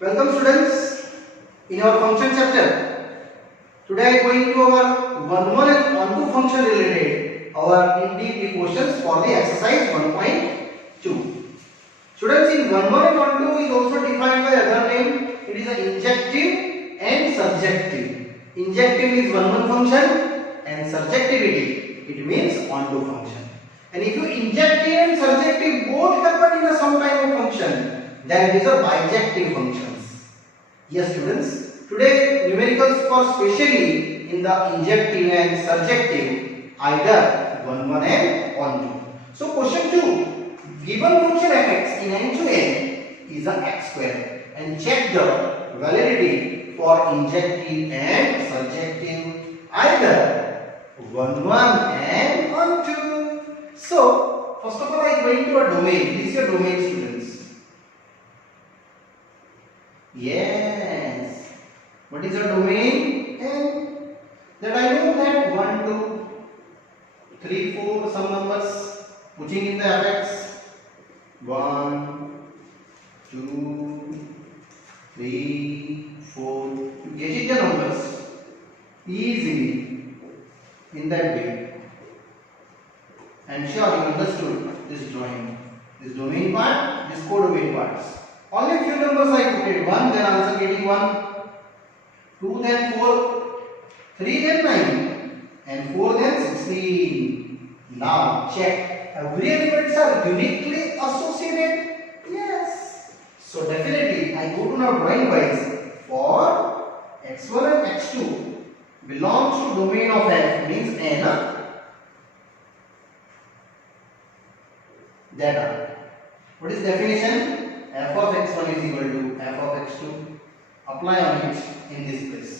Welcome students in our function chapter. Today I am going to our 1 and 1 function related our in-depth questions for the exercise 1.2. Students, in 1 and 1 is also defined by other name. It is an injective and surjective. Injective is 1 function and surjectivity it means 1 function. And if you injective and surjective both happen in a some type of function, then it is a bijective functions. Yes students, today numericals for specially in the injective and surjective either 1 and 1. So question 2, given function fx in n to n is a x square and check the validity for injective and surjective either 1 and 1. So first of all I am going to a domain. This is your domain students. Yes. What is a domain? And that I know that 1, 2, 3, 4 some numbers putting in the fx 1, 2, 3, 4. You get it the numbers easily in that way. And sure you understood this drawing. This domain part, this codomain parts. Only few numbers I put it. 1 then answer getting 1, 2 then 4, 3 then 9 and 4 then 16. Now check, every elements are uniquely associated. Yes. So definitely I go to now drawing wise for x1 and x2 belongs to domain of f means n. Data. What is definition? F of x1 is equal to f of x2. Apply on it in this place.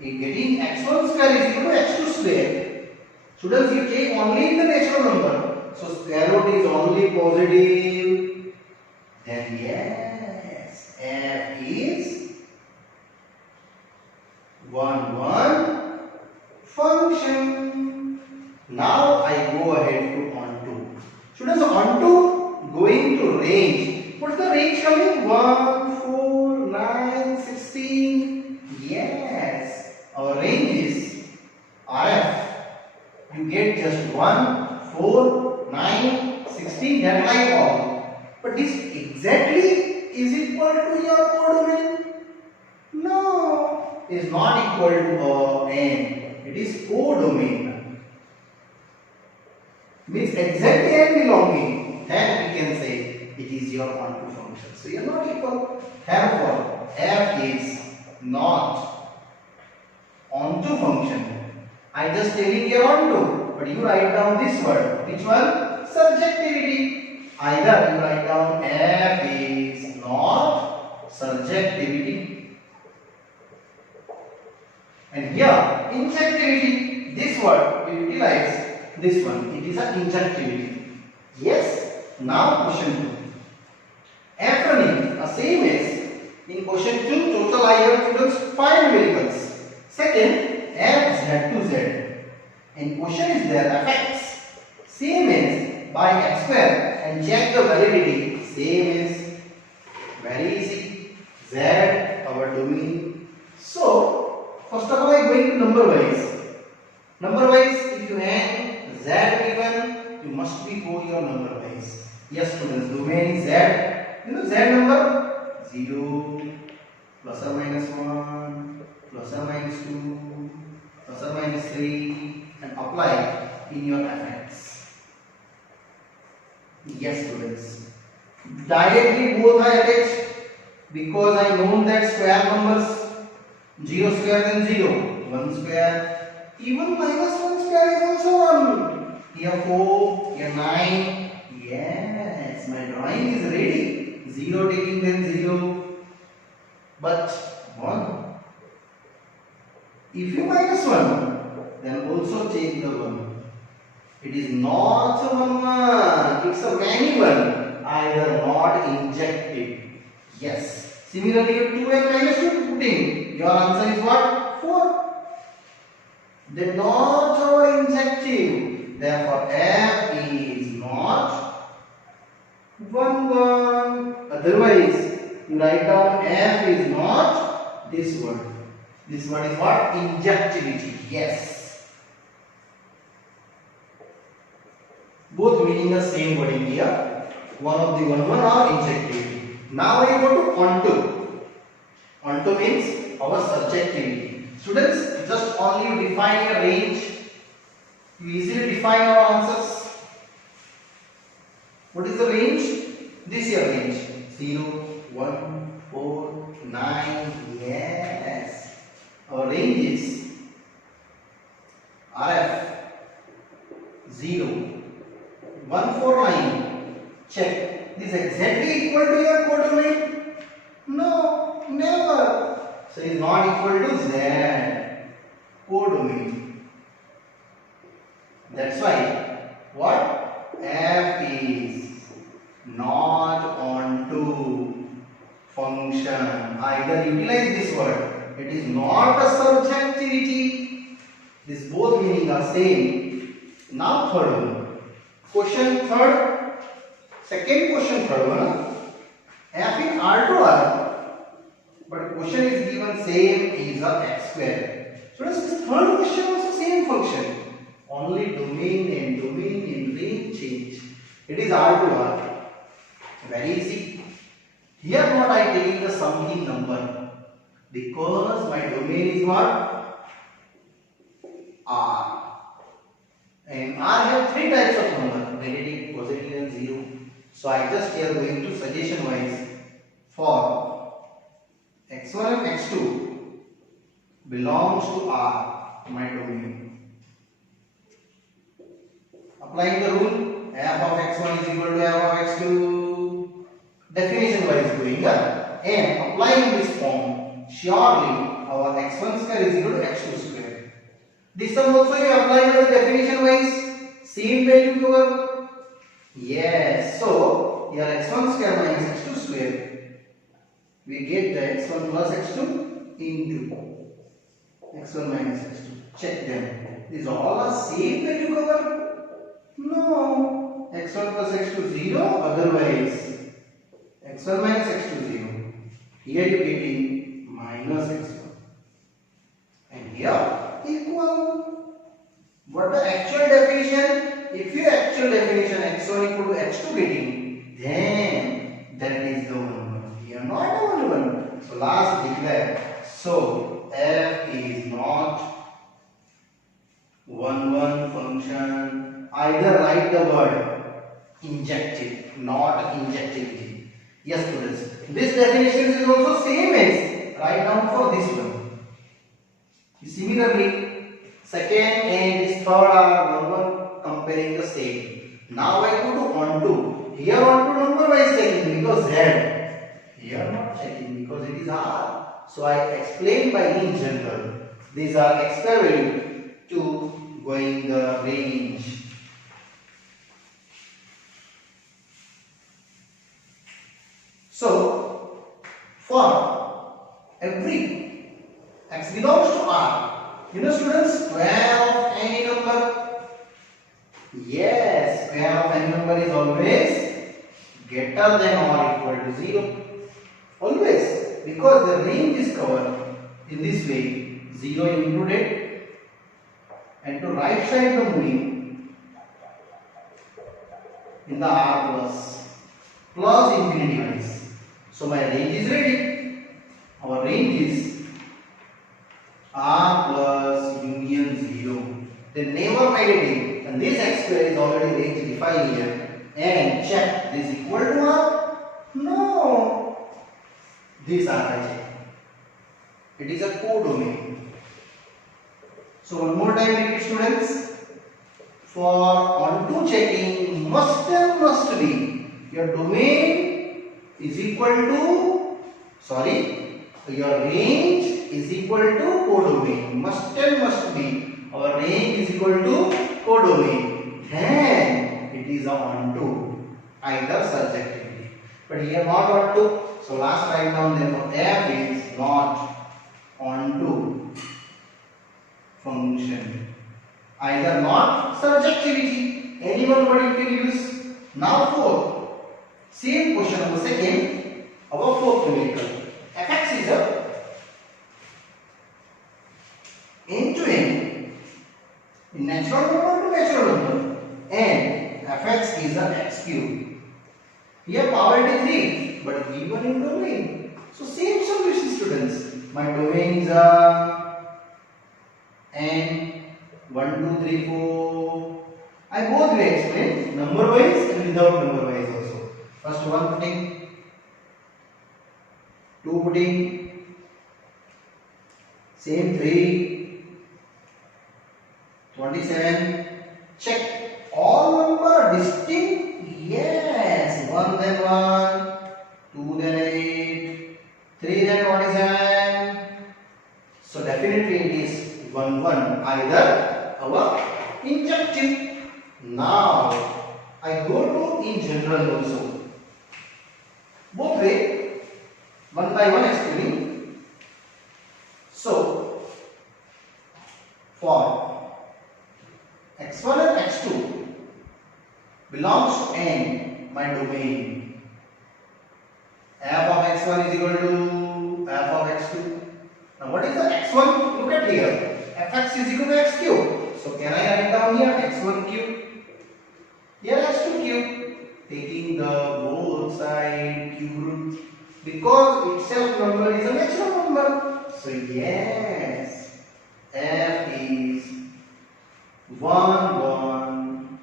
Getting x1 square is equal to x2 square. Students, you take only in the natural number. So square root is only positive. Then yes, f is 1 function. Now I go ahead to onto. Students, onto going to range. What's the range coming? 1, 4, 9, 16. Yes. Our range is RF. You get just 1, 4, 9, 16. That like all. But this exactly is equal to your codomain? No. It is not equal to n. It is codomain. Means exactly n belonging. Then we can say it is your onto function. So you are not equal. Therefore, f is not onto function. I just telling you onto, but you write down this word. Which one? Subjectivity. Either you write down f is not subjectivity. And here, injectivity. This word we utilize this one. It is a injectivity. Yes. Now question 2. F running same as in question 2 total I have students 5 numericals. Second f z to z. And question is there fx same as by x square and check the validity same as very easy z our domain. So first of all I am going to number wise. Number wise if you have z given you must be go your number wise. Yes students, domain is z. You know z number 0, plus or minus 1, plus or minus 2, plus or minus 3 and apply in your fx. Yes students. Directly both are attached because I know that square numbers 0 square then 0, 1 square, even minus 1 square is also 1. Here 4, here 9. Yes, my drawing is ready. 0 taking then 0, but 1. If you minus 1, then also take the 1. It is not a 1, it's a many 1, either not injective. Yes. Similarly, 2 and minus 2 putting, your answer is what? 4. They not our injective. Therefore, f is not 1. Otherwise, you write down F is not this word. This word is what? Injectivity. Yes. Both meaning the same word in here. One of the one or injectivity. Now I go to onto. Onto means our subjectivity. Students, just only define a range. You easily define our answers. What is the range? This here range. 0, 1, 4, 9. Yes. Our range is RF 0, 1, 4, 9. Check. This is exactly equal to your codomain? No, never. So it is not equal to Z. Codomain. That's why what? F is not onto function. Either utilize this word. It is not a subjectivity. These both meaning are same. Now third one. Question third. Second question third one. F in R to R. But question is given same is a x square. So this third question also same function. Only domain and range change. It is R to R. Very easy. Here what I taking the something number because my domain is what? R. And R have three types of number: negative, positive, and zero. So I just here going to suggestion wise for x1 and x2 belongs to R, my domain. Applying the rule, f of x1 is equal to f of x2. Definition wise going up and applying this form, surely our x1 square is equal to x2 square. This sum also you apply the definition wise, same value given. Yes, so here x1 square minus x2 square, we get the x1 plus x2 into x1 minus x2. Check them. These all are same value given. No, x1 plus x2 0, otherwise x1 minus x2 0. Here you getting minus x1 and here equal. What the actual definition? If your actual definition x1 equal to x2 getting, then that is the one. Here not the one. So last declare. So f is not 1 function. Either write the word injective, not injectivity. Yes, students. This definition is also same as write down for this one. Similarly, second and this third are one comparing the same. Now I go to onto. Here onto number wise checking because Z. Here not checking because it is R. So I explain by in general. These are x square value to going the range. So, for every x belongs to R, you know students, square of any number, yes, square of any number is always greater than or equal to 0. Always, because the range is covered in this way, 0 included, and to right side the moving in the R plus infinity wise. So my range is ready. Our range is R plus union 0. Then never negative. And this x square is already range defined here. And check this equal to R? No. This R I check. It is a codomain. So one more time repeat students. For onto checking must be your domain is equal to, your range is equal to codomain. Must be our range is equal to codomain. Then it is onto either subjectivity. But here not onto. So last write down therefore f is not onto function. Either not subjectivity. Any one word you can use. Now fourth. Same question number second. our fourth numerical. Fx is a end to end in natural number to natural number, and fx is a x cube. Here power it is 3, but given in domain. So same solution, students. My domain is a n 1 2 3 4. I both will explain number wise and without number wise also. First 1 putting, 2 putting, same 3, 27. Check all number are distinct. Yes, 1 then 1, 2 then 8, 3 then 27. So definitely it is 1 1, either our injective. Now I go to in general also. Both way, one by one explaining. So for x1 and x2 belongs to n, my domain. F of x1 is equal to f of x2. Now what is the x1? Look at here. Fx is equal to x cube. So can I write down here x1 cube? Here x2 cube. Taking the both side cube root, because itself number is a natural number. So yes, f is 1 1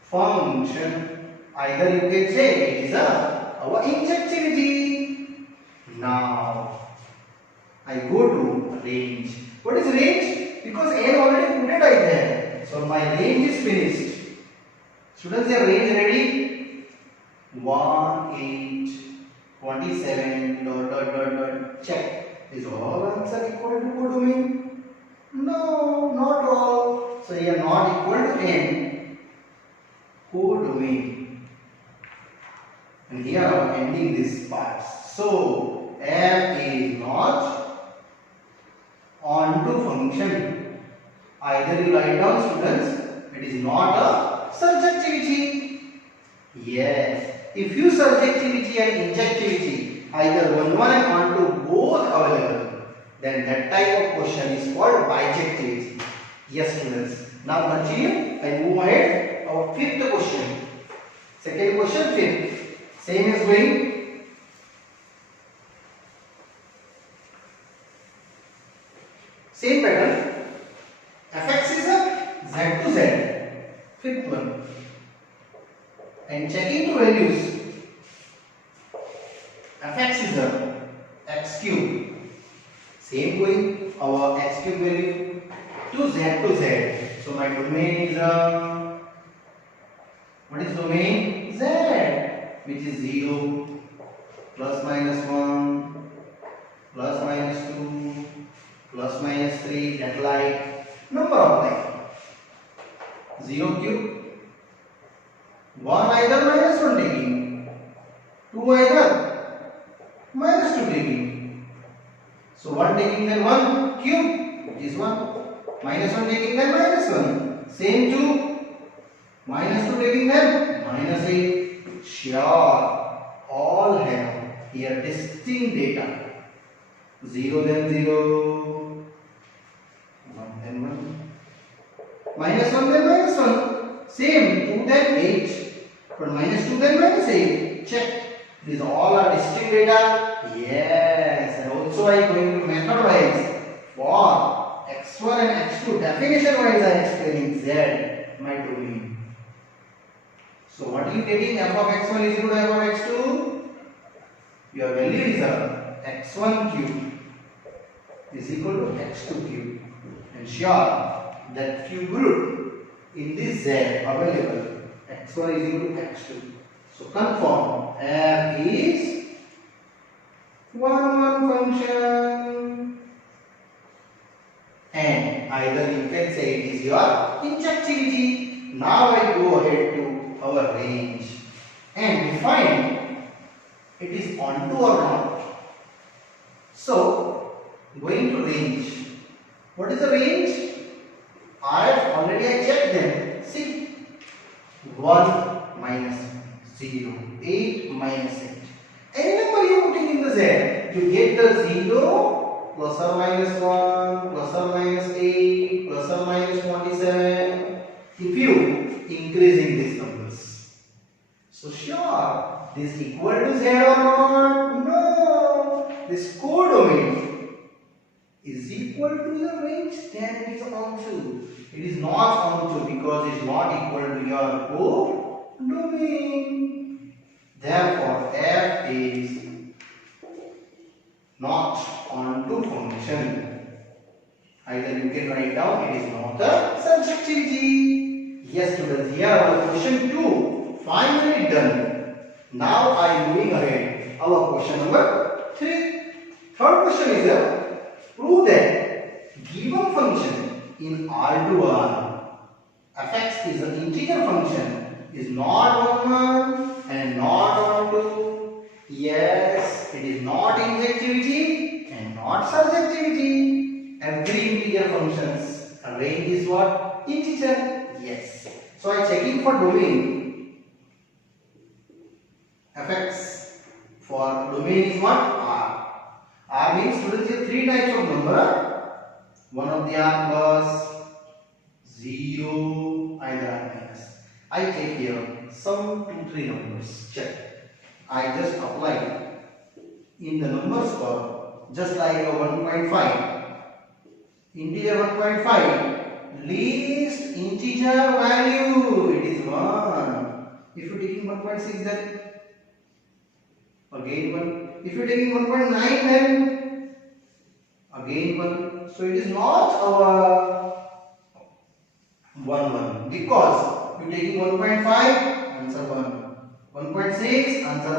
function. Either you can say it is our injectivity. Now I go to range. What is range? Because n already put it right there. So my range is finished. Students, your range ready? 1 8 27 dot check. Is all answer equal to codomain? No, not all. So here not equal to n, codomain. And here I am ending this part. So f is not onto function. Either you write down, students, it is not a surjectivity. Yes. If you surjectivity and injectivity either 1 1 and onto both available, then that type of question is called bijectivity. Yes, students. Now continue. I move ahead. Our fifth question. Second question, fifth. Same is going. Same pattern. Fx is a z to z. Fifth one. And checking the values. Fx is a x cube. Same going. Our x cube value to z. So my domain is a, what is domain? Z, which is 0, plus minus 1, plus minus 2, plus minus 3, that like number of line. 0 cube. 1 either minus 1 taking, 2 either minus 2 taking. So 1 taking then 1 cube, which is 1. Minus 1 taking then minus 1. Same 2. Minus 2 taking then minus 8. Sure, all have here distinct data. 0 then 0. 1 then 1. Minus 1 then minus 1. Same 2 then 8. But minus 2 then minus 8. Check. These all are distinct data. Yes. And also I am going to method wise. For x1 and x2 definition wise I am explaining z, my domain. So what are you getting? F of x1 is equal to f of x2. Your value is a x1 cube is equal to x2 cube. And sure that cube root in this z available, x1 is equal to x2. So confirm f is 1 1 function. And either you can say it is your injectivity. Now I go ahead to our range and define it is onto or not. So going to range. What is the range? RF already I checked them. See, 1 minus 0, 8 minus 8. Any number value putting in the z, you get the 0 plus or minus 1 plus or minus 8 plus or minus 27 if you increasing these numbers. So sure, this equal to z or not? No, this codomain is equal to the range, then it is onto. It is not onto because it is not equal to your codomain. Therefore, f is not onto function. Either you can write down it is not a subjectivity. Yes, students, here our question 2 finally done. Now I am moving ahead. Our question number 3. Third question is prove that given function in R2R fx is an integer function is not on 1 and not on 2. Yes, it is not injectivity and not surjectivity. Every integer functions range is what? Integer. Yes. So I checking for domain. fx for domain is what? R. R means students here 3 types of number. One of the are plus 0 either R minus. I take here some 2-3 numbers. Check. I just apply in the numbers for just like a 1.5. Integer 1.5. Least integer value. It is 1. If you are taking 1.6 then again 1. If you are taking 1.9 then again 1. So it is not our 1 because you are taking 1.5 answer 1. 1.6 answer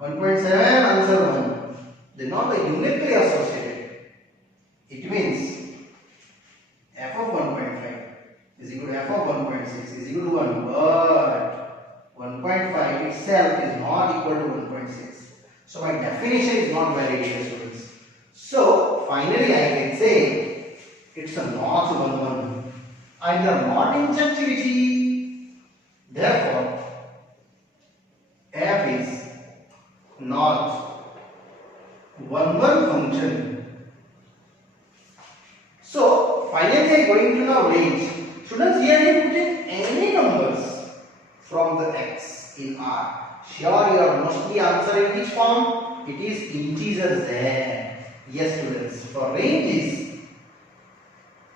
1. 1.7 answer 1. They are not uniquely associated. It means f of 1.5 is equal to f of 1.6 is equal to 1, but 1.5 itself is not equal to 1.6. So my definition is not valid here, students. So finally I can say it's a not 1, either not injectivity. Therefore f is not 1 function. So finally I am going to now range. Students, here I am putting any numbers from the x in R. Sure, you are mostly answering which form? It is integer z. Yes, students. For range is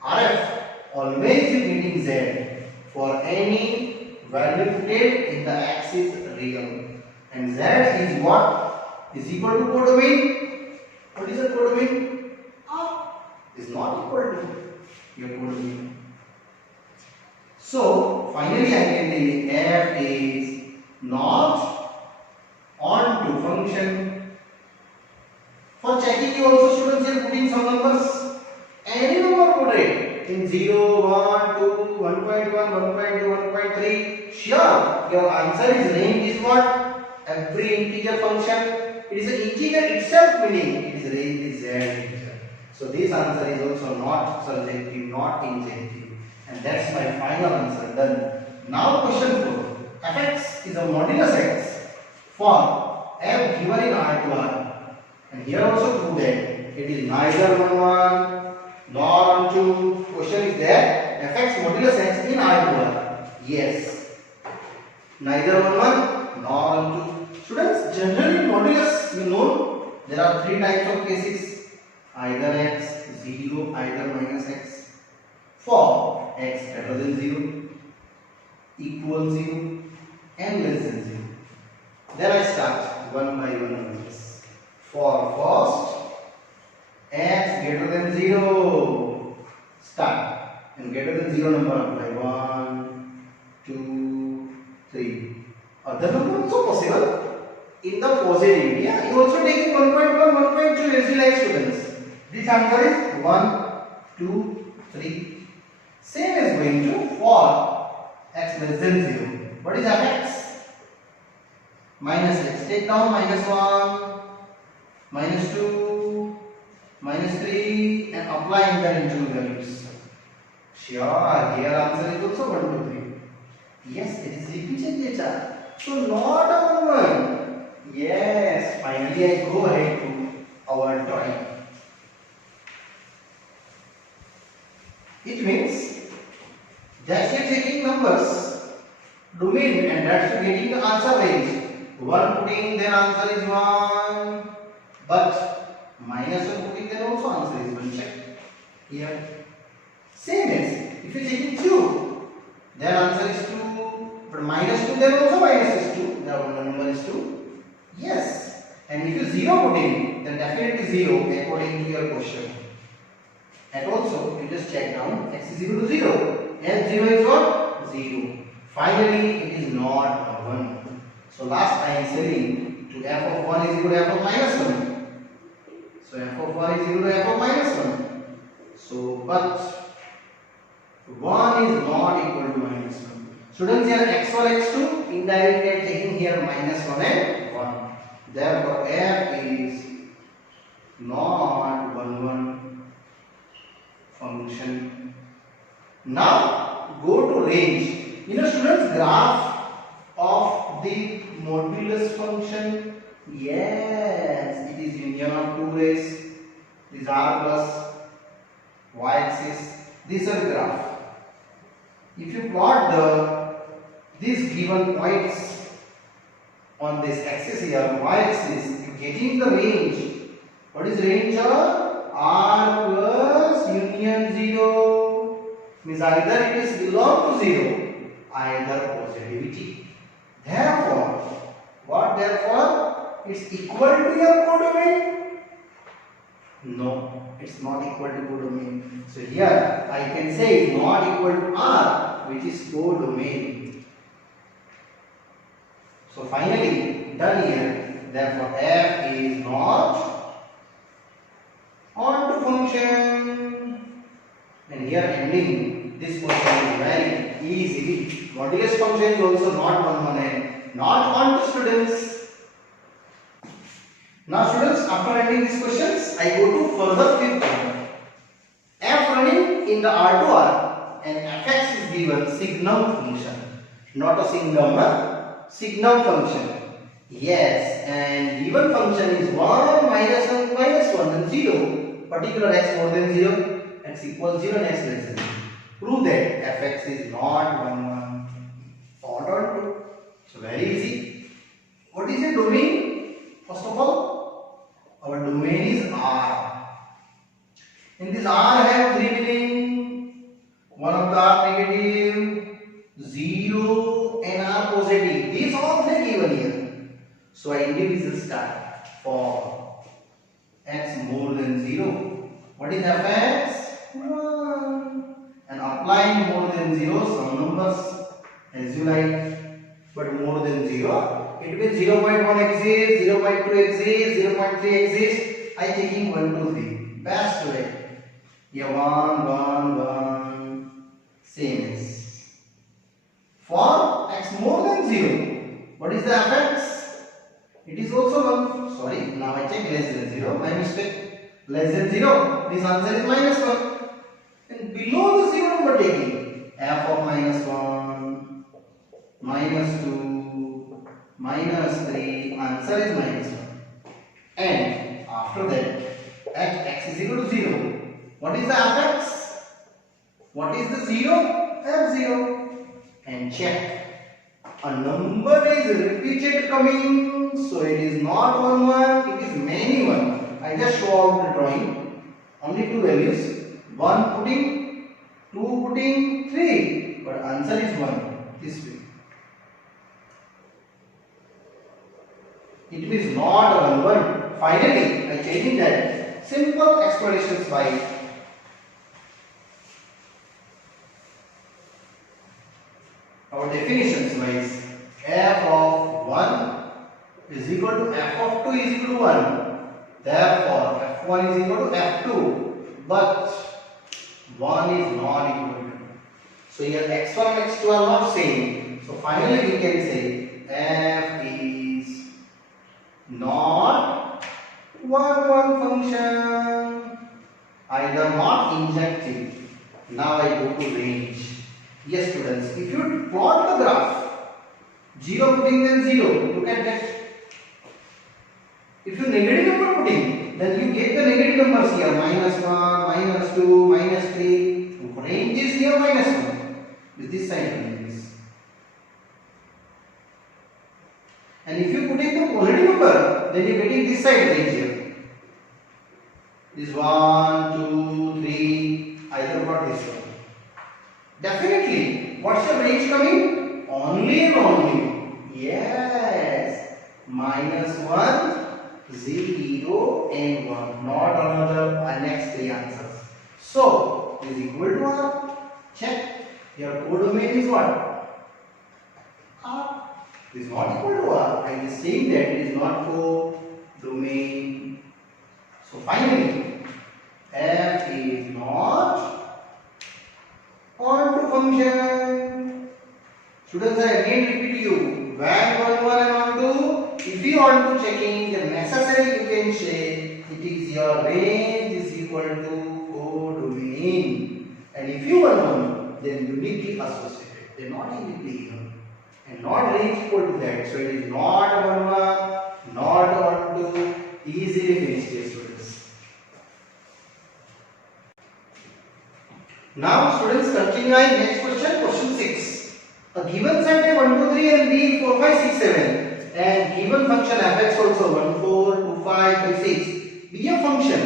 RF always you getting z for any value put in the x is real. And z is what? Is equal to codomain. What is the codomain? R is not equal to your codomain. So finally I can say f is not onto function. For checking you also students here putting some numbers. Any number put it in 0, 1, 2, 1.1, 1.2, 1.3. Sure, your answer is range is what? Every integer function. It is an integer itself, meaning it is range is z integer. So this answer is also not surjective, not injective. And that's my final answer done. Now question 4. fx is a modulus x for f given in R2R. And here also prove that it is neither 1 nor 2. Question is there fx modulus x in R2R. Yes. Neither 1 nor 2. Students, generally modulus you know there are 3 types of cases. Either x, 0, either minus x. For x greater than 0, equal 0 and less than 0. Then I start one by one on this. For first x greater than 0, start, and greater than 0 number apply 1, 2, 3. Other number also possible. In the positive, yeah, you also taking 1.1, 1.2 as you like, students. This answer is 1, 2, 3. Same is going to for x less than 0. What is fx? Minus x. Take down minus 1, minus 2, minus 3 and apply in the interval values. Sure, here answer is also 1, 2, 3. Yes, it is repeated data. So not a 1. Yes, finally I go ahead to our drawing. It means that you are taking numbers, domain, and that's you getting the answer range. 1 putting, then answer is 1. But minus 1 putting, then also answer is 1. Check here. Same as if you are taking 2, then answer is 2. But minus 2, then also minus is 2. The number is 2. Yes. And if you 0 putting, then definitely 0 according to your question. And also, you just check down x is equal to 0. And 0 is what? 0. Finally, it is not a 1. So last I am saying to f of 1 is equal to f of minus 1. So f of 1 is equal to f of minus 1. So, but 1 is not equal to minus 1. Students, here x1, x2, indirectly I am taking here minus 1 and 1. Therefore, f is not 1, 1 function. Now, go to range. You know, students, graph of the modulus function. Yes, it is union of two rays. These r plus y-axis. This is the graph. If you plot these given points on this axis here, y-axis, you getting the range. What is range of r plus union 0? Means either it is belong to 0, either positivity. Therefore, what therefore? It's equal to your codomain? No, it's not equal to codomain. So here I can say it's not equal to R, which is codomain. So finally done here. Therefore f is not onto function. And here ending this question is very easy. Modulus function is also not 1, 1 and not onto students. Now students, after ending these questions, I go to further fifth one. F running in the R2R and fx is given signum function. Not a signum, signum function. Yes, and given function is 1, minus 1, minus 1 and 0. Particular x more than 0, x equals 0 and x less than 0. Prove that fx is not 1, 1. Found out 2. So very easy. What is the domain? First of all, our domain is R. In this R I have 3 meaning. One of the R negative, 0 and R positive. These all three given here. So I individual start for x more than 0. What is fx? 1. And applying more than 0 some numbers as you like. But more than 0, it means 0.1 exists, 0.2 exists, 0.3 exists. I taking 1, 2, 3. Best way. Yeah, 1, 1, 1. Same as. For x more than 0, what is the fx? It is also 1. Sorry, now I check less than 0. My mistake. Less than 0. This answer is minus 1. And below the 0 number taking f of minus 1. Minus 2, minus 3, answer is minus 1. And after that, at x is equal to 0. What is the fx? What is the 0? f0. And check. A number is repeated coming, so it is not 1, 1, it is many 1. I just show out the drawing. Only two values. 1 putting, 2 putting, 3. But answer is 1. This way. It is not a 1, 1. Finally, I changing that. Simple explanations by our definitions wise. F of 1 is equal to f of 2 is equal to 1. Therefore, f1 is equal to f2. But 1 is not equal to 2. So here x1 and x2 are not same. So finally we can say f is not 1, 1 function, either not injective. Now I go to range. Yes students, if you plot the graph, 0 putting then 0, look at that. If you negative number putting, then you get the negative numbers here, -1, -2, -3. Range is here -1. With this side only this. And if you put in the positive number, then you are getting this side range here. This 1, 2, 3, either got this one. Definitely, what's your range coming? Only and only. Yes, -1, 0 and 1. Not another next three answers. So, is equal to R. Check. Your codomain is what? R. It is not equal to R. I am saying that it is not codomain. So finally, f is not onto function. Students, I again repeat you. When 1, 1 and onto, if you want to checking, then necessary you can say it is your range is equal to codomain. And if you want to, then uniquely associated. They are not uniquely given. And not range equal to that. So it is not 1, 1, not onto, easily finished here, students. Now students, continuing next question, question 6. A given set A 1, 2, 3 and B 4, 5, 6, 7 and given function fx also 1, 4, 2, 5, 3, 6 be a function,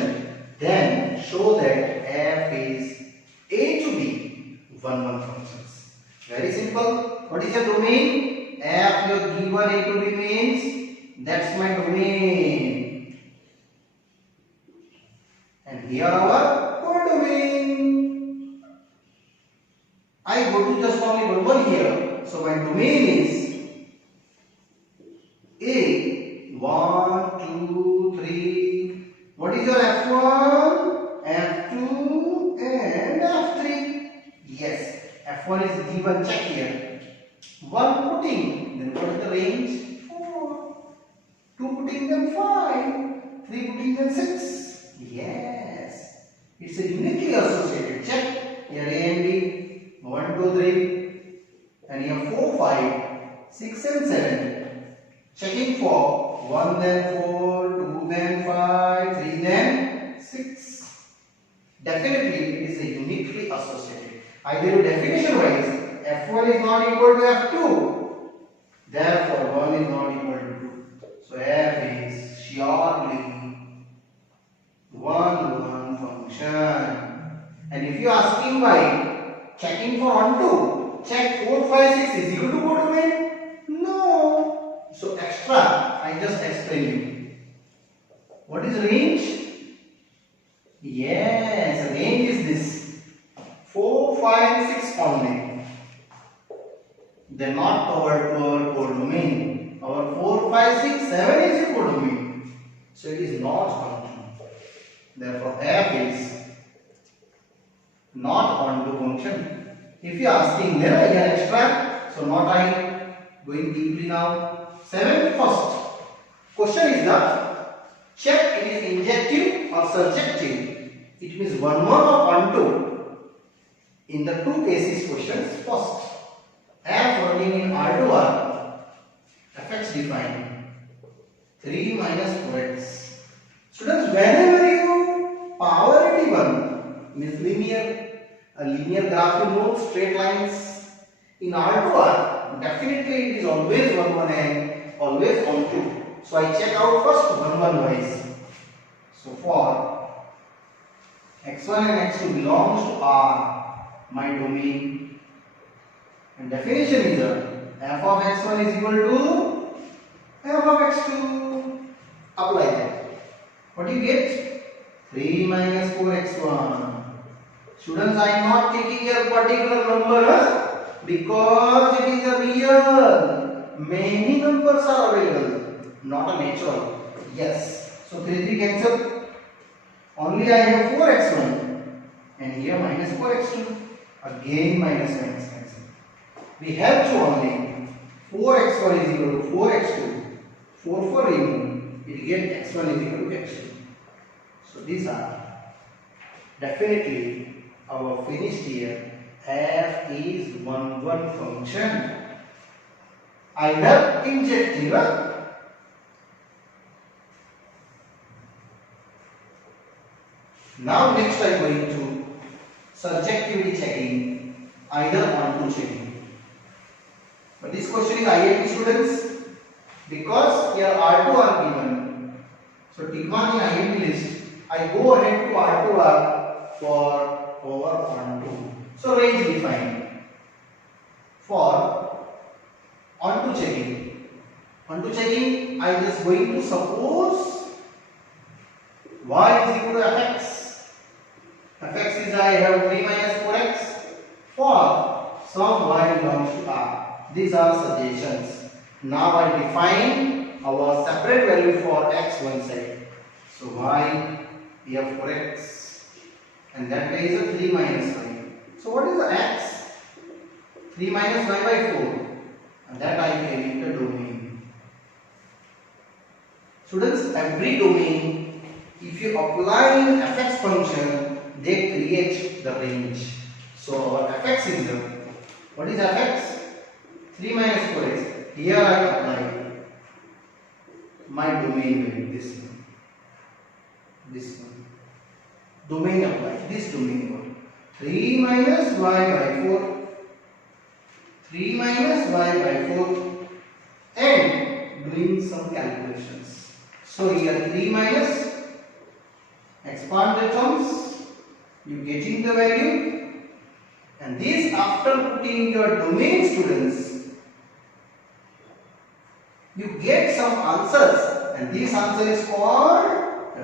then show that f is A to B 1, 1 functions. Very simple. What is your domain? F your given A to B means that's my domain. And here our codomain. I go to just only one here. So my domain is A 1, 2, 3. What is your F1, F2 and F3? Yes, F1 is given. Check here. 1 putting, then what is the range? 4. 2 putting, then 5. 3 putting, then 6. Yes, it's a uniquely associated. Check here A and B. 1, 2, 3 and here 4, 5, 6 and 7. Checking for 1 then 4, 2 then 5, 3 then 6. Definitely it is a uniquely associated. Either your definition wise F1 is not equal to F2. Therefore 1 is not equal to 2. So F is surely 1, 1 function. And if you are asking why, checking for onto, check 4, 5, 6 is equal to codomain? No. So extra, I just explain you. What is range? Yes, range is this. 4, 5, 6 only. They are not covered to our codomain. Our 4, 5, 6, 7 is a codomain. So it is not function. Therefore f is not onto function. If you are asking then I can extract. So not I going deeply now. 7 first. Question is that check it is injective or surjective. It means one more or onto. In the two cases questions, first f running in R to R, fx defined 3 minus 4x. Students, whenever you power it even means linear, a linear graph you know straight lines in R to R, definitely it is always 1 1 and always onto. So I check out first 1 1 wise. So for x1 and x2 belongs to R, my domain, and definition is f of x1 is equal to f of x2. Apply that. What do you get? 3 minus 4x1. Students, I am not taking a particular number because it is a real. Many numbers are available, not a natural. Yes. So 3 3 cancel. Only I have 4x1 and here minus 4x2. Again minus minus cancel. We have to only 4x1 is equal to 4x2. 4 4 remove. It gets x1 is equal to x2. So these are definitely our finished here. F is 1 1 function. Either injective Now next I am going to subjectivity checking, either onto checking. But this question is IIT students, because here R2 are given. So tick mark in IIT list, I go ahead to R2R for over onto. So range defined for onto checking. Onto checking, I just going to suppose y is equal to fx. Fx is I have 3 minus 4x for some y belongs to R. These are suggestions. Now I define our separate value for x one side. So y we have 4x and that is a 3 minus y. So what is the x? 3 minus y by 4 and that I am in the domain. Students, every domain, if you apply an fx function, they create the range. So our fx is what is fx? 3 minus 4x. Here I apply my domain value, this one. Domain apply, this domain one. 3 minus y by 4. 3 minus y by 4 and doing some calculations. So here 3 minus, expand the terms, you getting the value, and this after putting your domain students, you get some answers, and this answer is called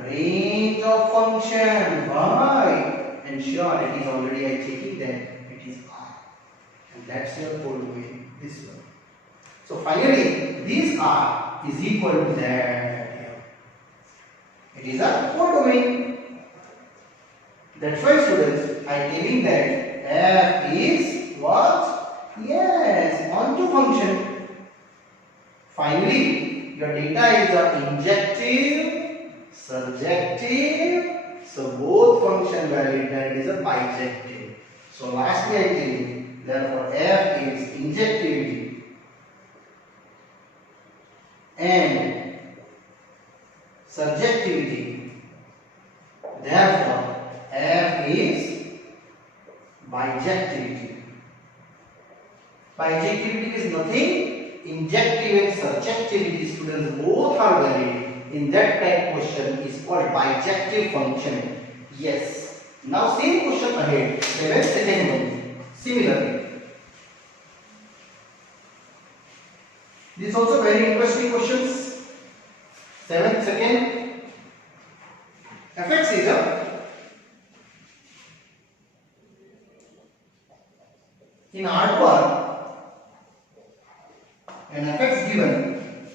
range of function. Why? Ensure it is already I checking that it is R, and that's your whole domain, this one. So finally this R is equal to that here. It is a codomain. That's why students, I am telling that f is what? Yes, onto function. Finally, your data is a injective, surjective. So both function valid, that is a bijective. So lastly I am telling, therefore f is injectivity and surjectivity. Therefore f is bijectivity. Bijectivity is nothing. Injective and surjectivity, students, both are valid. In that type question is called bijective function. Yes. Now same question ahead. 7th second one. Similarly. This also very interesting questions. 7th second. fx is in R2R and fx given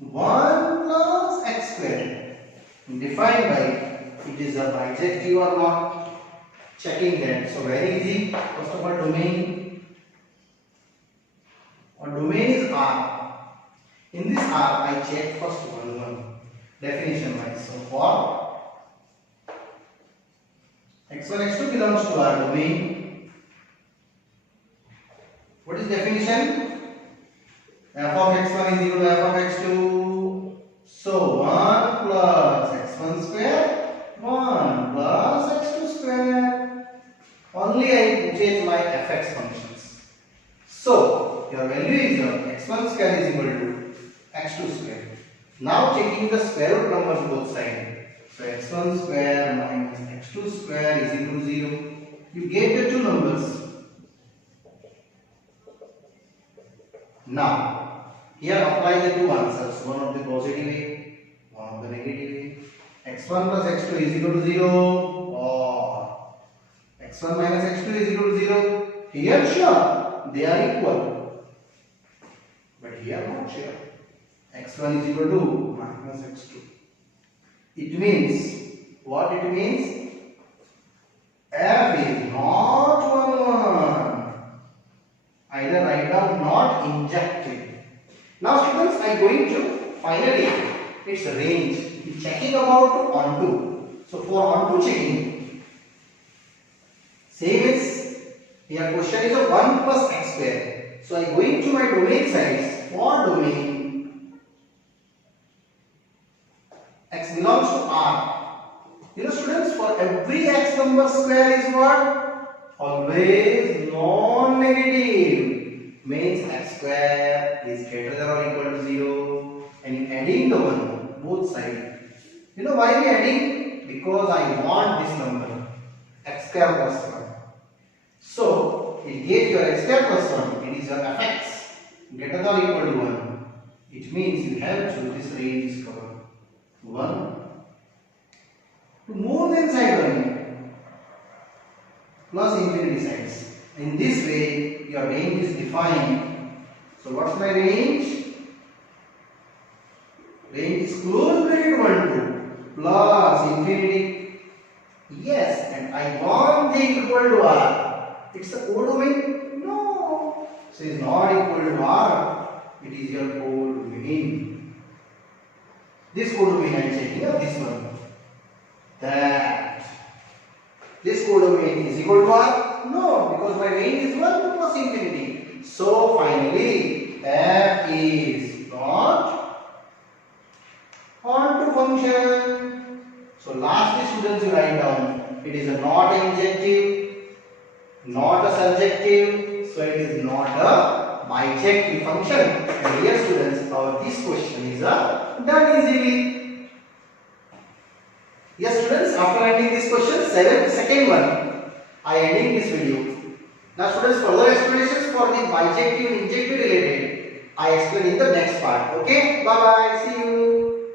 1 plus x square defined by it is a bijective or not, checking that. So very easy. First of all, domain. Our domain is R. In this R I check first one definition wise. So for x1 x2 belongs to our domain. What is definition? F of x1 is equal to f of x2. So 1 plus x1 square, 1 plus x2 square. Only I change my fx functions. So your value is x1 square is equal to x2 square. Now taking the square root numbers both sides. So x1 square minus x2 square is equal to 0. You get the two numbers. Now here apply the two answers, one of the positive way, one of the negative way. x1 plus x2 is equal to 0 or x1 minus x2 is equal to 0. Here sure they are equal, but here not sure. x1 is equal to minus x2. It means, what it means? F is not 1, 1. Either write down not injective. Now students, I am going to finally its range. Checking about onto. So for onto checking, same is here question is a 1 plus x square. So I am going to my domain size. For domain x belongs to R. You know students, for every x number square is what? Always non-negative. Means x square is greater than or equal to 0. And adding the one, both sides. You know why we adding? Because I want this number, x square plus 1. So, it gave your x square plus 1. It is your fx greater than or equal to 1. It means you have to, this range is covered. 1. To move inside 1 plus infinity sides. In this way, your range is defined. So, what's my range? Range is close bracket 1 to plus infinity. Yes, and I want the equal to r. It's a codomain? No. So, it's not equal to r. It is your codomain. This codomain I am checking up, this one. That. This codomain is equal to r? No, because my range is 1 to plus infinity. So, finally, f is not onto function. So lastly students, you write down, it is a not injective, not a surjective, so it is not a bijective function. And here students, this question is done easily. Yes students, after ending this question, second one, I ending this video. Now students, further explanations for the bijective and injective related, I explain in the next part. Okay, bye bye, see you.